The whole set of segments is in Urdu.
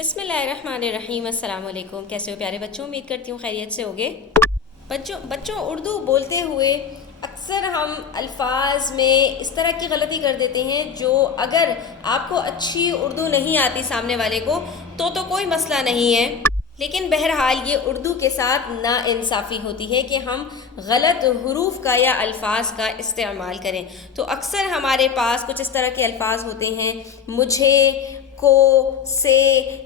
بسم اللہ الرحمن الرحیم۔ السلام علیکم، کیسے ہو پیارے بچوں؟ امید کرتی ہوں خیریت سے ہوگے۔ بچوں اردو بولتے ہوئے اکثر ہم الفاظ میں اس طرح کی غلطی کر دیتے ہیں جو اگر آپ کو اچھی اردو نہیں آتی سامنے والے کو تو کوئی مسئلہ نہیں ہے، لیکن بہرحال یہ اردو کے ساتھ ناانصافی ہوتی ہے کہ ہم غلط حروف کا یا الفاظ کا استعمال کریں۔ تو اکثر ہمارے پاس کچھ اس طرح کے الفاظ ہوتے ہیں، مجھے، کو، سے،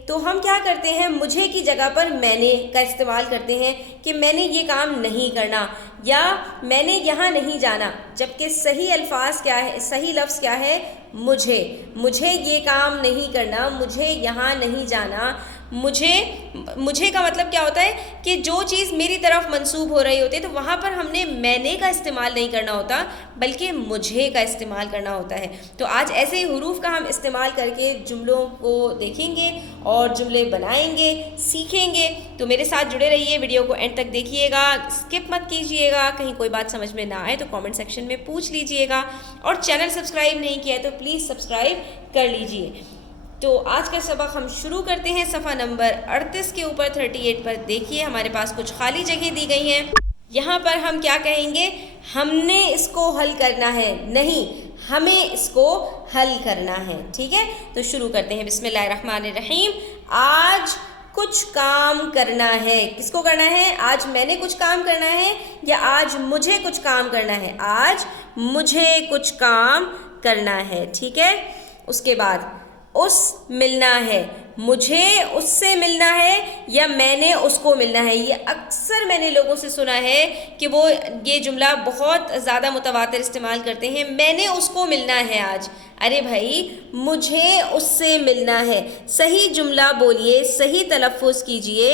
تو ہم کیا کرتے ہیں، مجھے کی جگہ پر میں نے کا استعمال کرتے ہیں کہ میں نے یہ کام نہیں کرنا یا میں نے یہاں نہیں جانا، جبکہ صحیح الفاظ کیا ہے، صحیح لفظ کیا ہے، مجھے یہ کام نہیں کرنا، مجھے یہاں نہیں جانا۔ مجھے کا مطلب کیا ہوتا ہے کہ جو چیز میری طرف منسوب ہو رہی ہوتی ہے تو وہاں پر ہم نے میں نے کا استعمال نہیں کرنا ہوتا بلکہ مجھے کا استعمال کرنا ہوتا ہے۔ تو آج ایسے ہی حروف کا ہم استعمال کر کے جملوں کو دیکھیں گے اور جملے بنائیں گے، سیکھیں گے۔ تو میرے ساتھ جڑے رہیے، ویڈیو کو اینڈ تک دیکھیے گا، اسکپ مت کیجیے گا۔ کہیں کوئی بات سمجھ میں نہ آئے تو کامنٹ سیکشن میں پوچھ لیجیے گا، اور چینل سبسکرائب نہیں کیا ہے تو پلیز سبسکرائب کر لیجیے۔ تو آج کا سبق ہم شروع کرتے ہیں صفحہ نمبر 38 کے اوپر 38 پر۔ دیکھیے ہمارے پاس کچھ خالی جگہ دی گئی ہیں، یہاں پر ہم کیا کہیں گے، ہم نے اس کو حل کرنا ہے، نہیں ہمیں اس کو حل کرنا ہے، ٹھیک ہے؟ تو شروع کرتے ہیں، بسم اللہ الرحمن الرحیم۔ آج کچھ کام کرنا ہے، کس کو کرنا ہے؟ آج میں نے کچھ کام کرنا ہے یا آج مجھے کچھ کام کرنا ہے؟ آج مجھے کچھ کام کرنا ہے، ٹھیک ہے؟ اس کے بعد اس ملنا ہے، مجھے اس سے ملنا ہے یا میں نے اس کو ملنا ہے۔ یہ اکثر میں نے لوگوں سے سنا ہے کہ وہ یہ جملہ بہت زیادہ متواتر استعمال کرتے ہیں، میں نے اس کو ملنا ہے آج۔ ارے بھائی، مجھے اس سے ملنا ہے، صحیح جملہ بولیے، صحیح تلفظ کیجئے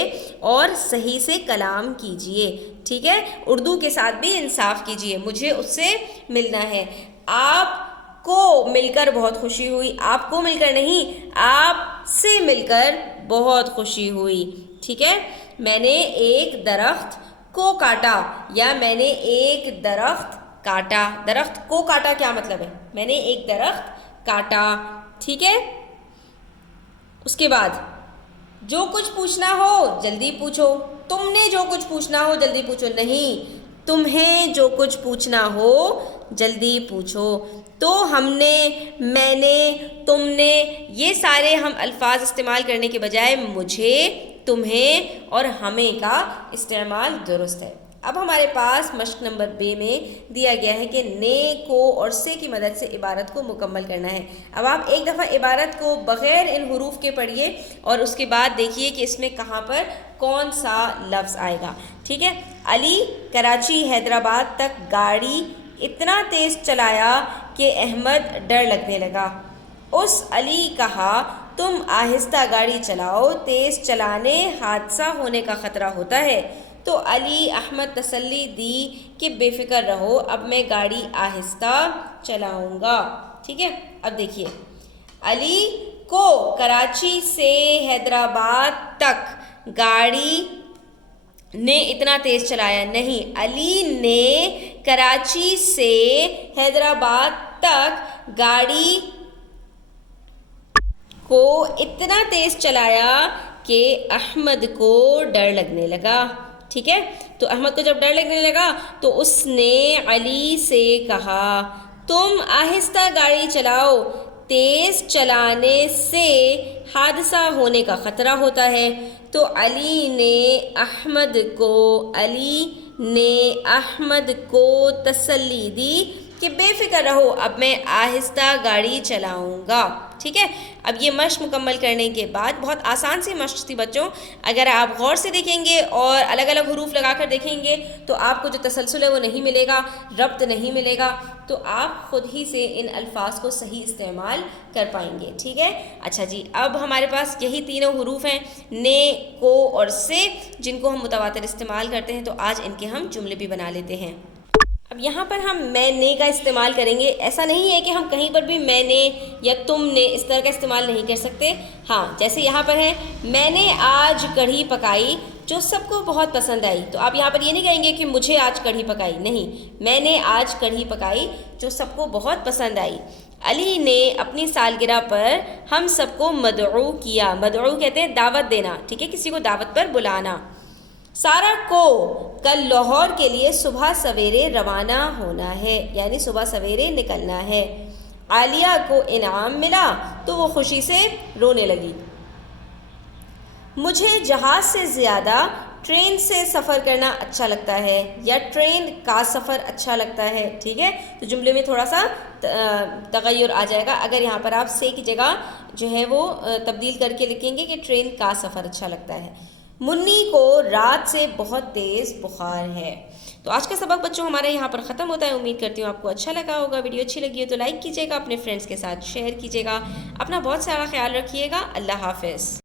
اور صحیح سے کلام کیجئے، ٹھیک ہے؟ اردو کے ساتھ بھی انصاف کیجئے۔ مجھے اس سے ملنا ہے، آپ کو مل کر بہت خوشی ہوئی، آپ کو مل کر نہیں، آپ سے مل کر بہت خوشی ہوئی، ٹھیک ہے؟ میں نے ایک درخت کو کاٹا یا میں نے ایک درخت کاٹا۔ درخت کو کاٹا کیا مطلب ہے؟ میں نے ایک درخت کاٹا، ٹھیک ہے؟ اس کے بعد جو کچھ پوچھنا ہو جلدی پوچھو، تم نے جو کچھ پوچھنا ہو جلدی پوچھو، نہیں تمہیں جو کچھ پوچھنا ہو جلدی پوچھو۔ تو ہم نے، میں نے، تم نے، یہ سارے ہم الفاظ استعمال کرنے کے بجائے مجھے، تمہیں اور ہمیں کا استعمال درست ہے۔ اب ہمارے پاس مشق نمبر بے میں دیا گیا ہے کہ نے، کو اور سے کی مدد سے عبارت کو مکمل کرنا ہے۔ اب آپ ایک دفعہ عبارت کو بغیر ان حروف کے پڑھیے اور اس کے بعد دیکھیے کہ اس میں کہاں پر کون سا لفظ آئے گا، ٹھیک ہے؟ علی کراچی حیدرآباد تک گاڑی اتنا تیز چلایا کہ احمد ڈر لگنے لگا۔ اس علی کہا تم آہستہ گاڑی چلاؤ، تیز چلانے حادثہ ہونے کا خطرہ ہوتا ہے۔ تو علی احمد تسلی دی کہ بے فکر رہو، اب میں گاڑی آہستہ چلاؤں گا، ٹھیک ہے؟ اب دیکھیے، علی کو کراچی سے حیدرآباد تک گاڑی نے اتنا تیز چلایا، نہیں علی نے کراچی سے حیدرآباد تک گاڑی کو اتنا تیز چلایا کہ احمد کو ڈر لگنے لگا، ٹھیک ہے؟ تو احمد کو جب ڈر لگنے لگا تو اس نے علی سے کہا تم آہستہ گاڑی چلاؤ، تیز چلانے سے حادثہ ہونے کا خطرہ ہوتا ہے۔ تو علی نے احمد کو تسلی دی کہ بے فکر رہو، اب میں آہستہ گاڑی چلاؤں گا، ٹھیک ہے؟ اب یہ مشق مکمل کرنے کے بعد، بہت آسان سی مشق تھی بچوں، اگر آپ غور سے دیکھیں گے اور الگ الگ حروف لگا کر دیکھیں گے تو آپ کو جو تسلسل ہے وہ نہیں ملے گا، ربط نہیں ملے گا، تو آپ خود ہی سے ان الفاظ کو صحیح استعمال کر پائیں گے، ٹھیک ہے؟ اچھا جی، اب ہمارے پاس یہی تینوں حروف ہیں، نے، کو اور سے، جن کو ہم متواتر استعمال کرتے ہیں، تو آج ان کے ہم جملے بھی بنا لیتے ہیں۔ اب یہاں پر ہم میں نے کا استعمال کریں گے، ایسا نہیں ہے کہ ہم کہیں پر بھی میں نے یا تم نے اس طرح کا استعمال نہیں کر سکتے۔ ہاں، جیسے یہاں پر ہے، میں نے آج کڑھی پکائی جو سب کو بہت پسند آئی، تو آپ یہاں پر یہ نہیں کہیں گے کہ مجھے آج کڑھی پکائی، نہیں، میں نے آج کڑھی پکائی جو سب کو بہت پسند آئی۔ علی نے اپنی سالگرہ پر ہم سب کو مدعو کیا. مدعو کہتے ہیں دعوت دینا, ٹھیک ہے, کسی کو دعوت پر بلانا. سارا کو کل لاہور کے لیے صبح سویرے روانہ ہونا ہے, یعنی صبح سویرے نکلنا ہے. عالیہ کو انعام ملا تو وہ خوشی سے رونے لگی. مجھے جہاز سے زیادہ ٹرین سے سفر کرنا اچھا لگتا ہے, یا ٹرین کا سفر اچھا لگتا ہے. ٹھیک ہے, تو جملے میں تھوڑا سا تغیر آ جائے گا. اگر یہاں پر آپ سے کی جگہ جو ہے وہ تبدیل کر کے لکھیں گے کہ ٹرین کا سفر اچھا لگتا ہے. منی کو رات سے بہت تیز بخار ہے. تو آج کا سبق بچوں ہمارا یہاں پر ختم ہوتا ہے. امید کرتی ہوں آپ کو اچھا لگا ہوگا. ویڈیو اچھی لگی ہے تو لائک کیجیے گا, اپنے فرینڈس کے ساتھ شیئر کیجیے گا. اپنا بہت سارا خیال رکھیے گا. اللہ حافظ.